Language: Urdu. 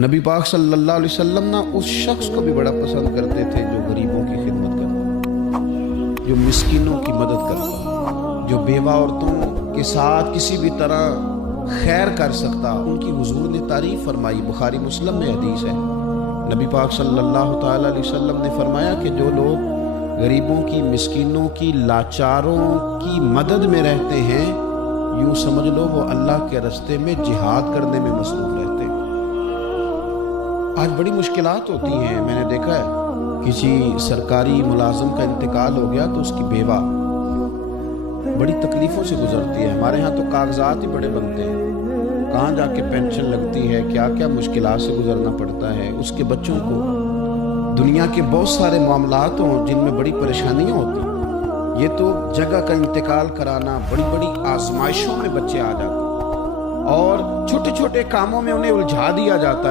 نبی پاک صلی اللہ علیہ وسلم نا اس شخص کو بھی بڑا پسند کرتے تھے جو غریبوں کی خدمت کرتا، جو مسکینوں کی مدد کرتا، جو بیوہ عورتوں کے ساتھ کسی بھی طرح خیر کر سکتا۔ ان کی حضور نے تعریف فرمائی، بخاری مسلم میں حدیث ہے۔ نبی پاک صلی اللہ تعالی علیہ وسلم نے فرمایا کہ جو لوگ غریبوں کی، مسکینوں کی، لاچاروں کی مدد میں رہتے ہیں، یوں سمجھ لو وہ اللہ کے راستے میں جہاد کرنے میں مصروف رہتے ہیں۔ آج بڑی مشکلات ہوتی ہیں، میں نے دیکھا ہے کسی سرکاری ملازم کا انتقال ہو گیا تو اس کی بیوہ بڑی تکلیفوں سے گزرتی ہے۔ ہمارے ہاں تو کاغذات ہی بڑے بنتے ہیں، کہاں جا کے پینشن لگتی ہے، کیا کیا مشکلات سے گزرنا پڑتا ہے۔ اس کے بچوں کو دنیا کے بہت سارے معاملات ہوں جن میں بڑی پریشانیاں ہوتی ہیں۔ یہ تو جگہ کا انتقال کرانا، بڑی بڑی آزمائشوں میں بچے آ جاتے ہیں اور چھوٹے چھوٹے کاموں میں انہیں الجھا دیا جاتا ہے۔